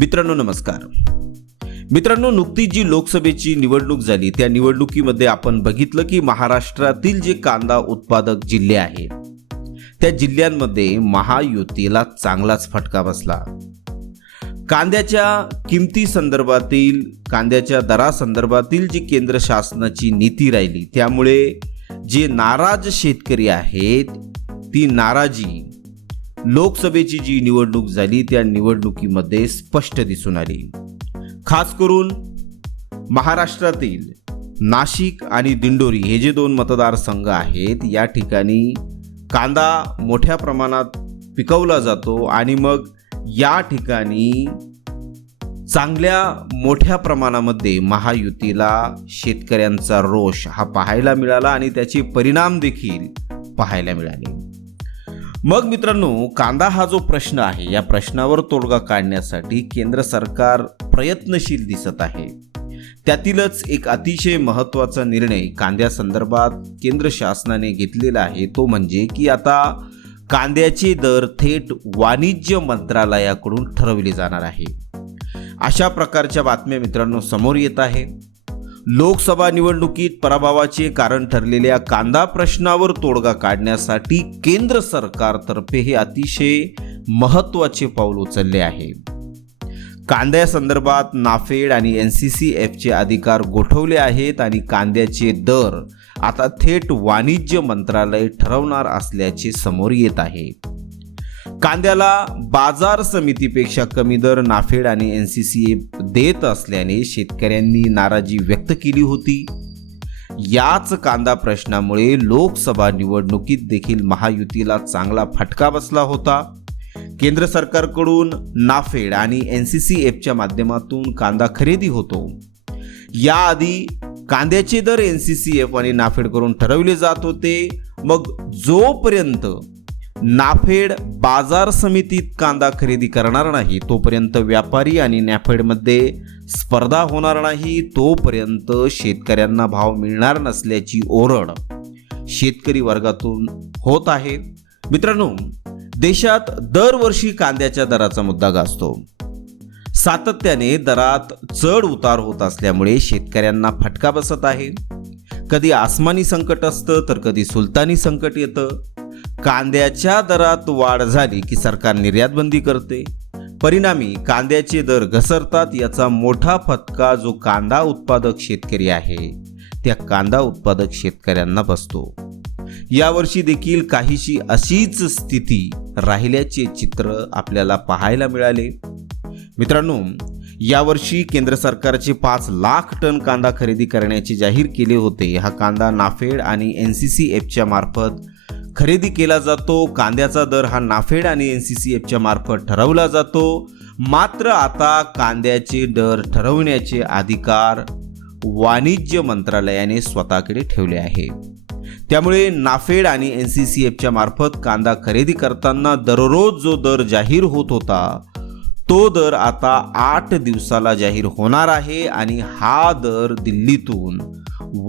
मित्रांनो नमस्कार. मित्रांनो नुकतीच जी लोकसभेची निवडणूक झाली. त्या निवडणुकीमध्ये आपण बघितलं की महाराष्ट्रातील जे कांदा उत्पादक जिल्हे आहेत त्या जिल्ह्यांमध्ये महायुतीला चांगलाच फटका बसला. कांद्याच्या किमती संदर्भातील कांद्याच्या दरासंदर्भातील जी केंद्र शासनाची नीती राहिली त्यामुळे जे नाराज शेतकरी आहेत ती नाराजी लोकसभेची जी निवडणूक झाली त्या निवडणुकीमध्ये स्पष्ट दिसून आली. खास करून महाराष्ट्रातील नाशिक आणि दिंडोरी हे जे दोन मतदारसंघ आहेत या ठिकाणी कांदा मोठ्या प्रमाणात पिकवला जातो आणि मग या ठिकाणी चांगल्या मोठ्या प्रमाणामध्ये महायुतीला शेतकऱ्यांचा रोष हा पाहायला मिळाला आणि त्याचे परिणाम देखील पाहायला मिळाले. मग मित्रांनो कांदा हा जो प्रश्न आहे या प्रश्नावर तोडगा काढण्यासाठी केंद्र सरकार प्रयत्नशील दिसत आहे. त्यातीलच एक अतिशय महत्त्वाचा निर्णय कांद्यासंदर्भात केंद्र शासनाने घेतलेला आहे. तो म्हणजे की आता कांद्याचे दर थेट वाणिज्य मंत्रालयाकडून ठरवले जाणार आहे. अशा प्रकारच्या बातम्या मित्रांनो समोर येत आहे. लोकसभा निवडणुकीत पराभवाचे कारण ठरलेल्या कांदा प्रश्नावर तोडगा काढण्यासाठी केंद्र सरकारतर्फे हे अतिशय महत्त्वाचे पाऊल उचलले आहे. कांद्यासंदर्भात नाफेड आणि एन सी सी एफचे अधिकार गोठवले आहेत आणि कांद्याचे दर आता थेट वाणिज्य मंत्रालय ठरवणार असल्याचे समोर येत आहे. कांद्याला बाजार समितीपेक्षा कमी दर नाफेड आणि एन सी सी एफ देत असल्याने शेतकऱ्यांनी नाराजी व्यक्त केली होती. याच कांदा प्रश्नामुळे लोकसभा निवडणुकीत देखील महायुतीला चांगला फटका बसला होता. केंद्र सरकारकडून नाफेड आणि एन सी सी एफच्या माध्यमातून कांदा खरेदी होतो. याआधी कांद्याचे दर एन सी सी एफ आणि नाफेड करून ठरवले जात होते. मग जोपर्यंत नाफेड बाजार समितीत कांदा खरेदी करणार नाही तोपर्यंत व्यापारी आणि नॅफेडमध्ये स्पर्धा होणार नाही तोपर्यंत शेतकऱ्यांना भाव मिळणार नसल्याची ओरड शेतकरी वर्गातून होत आहे. मित्रांनो देशात दरवर्षी कांद्याच्या दराचा मुद्दा गाजतो. सातत्याने दरात चढ उतार होत असल्यामुळे शेतकऱ्यांना फटका बसत आहे. कधी आसमानी संकट असतं तर कधी सुलतानी संकट येतं. कांद्याच्या दरात वाढ झाली की सरकार निर्यात बंदी करते. परिणामी कांद्याचे दर घसरतात याचा मोठा फटका जो कांदा उत्पादक शेतकरी आहे. त्या कांदा उत्पादक शेतकऱ्यांना बसतो. यावर्षी देखील काहीशी अशीच स्थिती राहिल्याचे चित्र आपल्याला पाहायला मिळाले. मित्रांनो यावर्षी केंद्र सरकारचे पाच लाख टन कांदा खरेदी करण्याचे जाहीर केले होते. हा कांदा नाफेड आणि एन सी सी एफच्या मार्फत खरेदी केला जातो कांद्याचा दर हा नाफेड आणि एन सी सी एफच्या मार्फत ठरवला जातो. मात्र आता कांद्याचे दर ठरवण्याचे अधिकार वाणिज्य मंत्रालयाने स्वतःकडे ठेवले आहे. त्यामुळे नाफेड आणि एन सी सी एफच्या मार्फत कांदा खरेदी करताना दररोज जो दर जाहीर होत होता तो दर आता आठ दिवसाला जाहीर होणार आहे आणि हा दर दिल्लीतून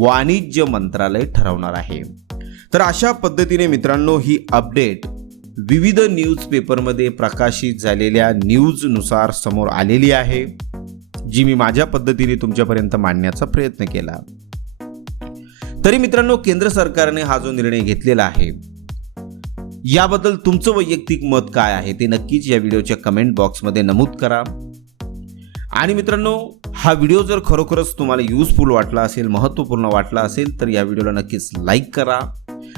वाणिज्य मंत्रालय ठरवणार आहे. तर अशा पद्धतीने मित्रांनो ही अपडेट विविध न्यूजपेपरमध्ये प्रकाशित झालेल्या न्यूजनुसार समोर आलेली आहे जी मी माझ्या पद्धतीने तुमच्यापर्यंत मांडण्याचा प्रयत्न केला. तरी मित्रांनो केंद्र सरकारने हा जो निर्णय घेतलेला आहे याबद्दल तुमचं वैयक्तिक मत काय आहे ते नक्कीच या व्हिडिओच्या कमेंट बॉक्समध्ये नमूद करा. आणि मित्रांनो हा व्हिडिओ जर खरोखरच तुम्हाला युजफुल वाटला असेल महत्त्वपूर्ण वाटला असेल तर या व्हिडिओला नक्कीच लाईक करा.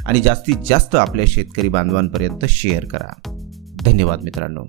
आणि जास्तीत जास्त आपल्या शेतकरी बांधवांपर्यंत शेअर करा. धन्यवाद मित्रांनो.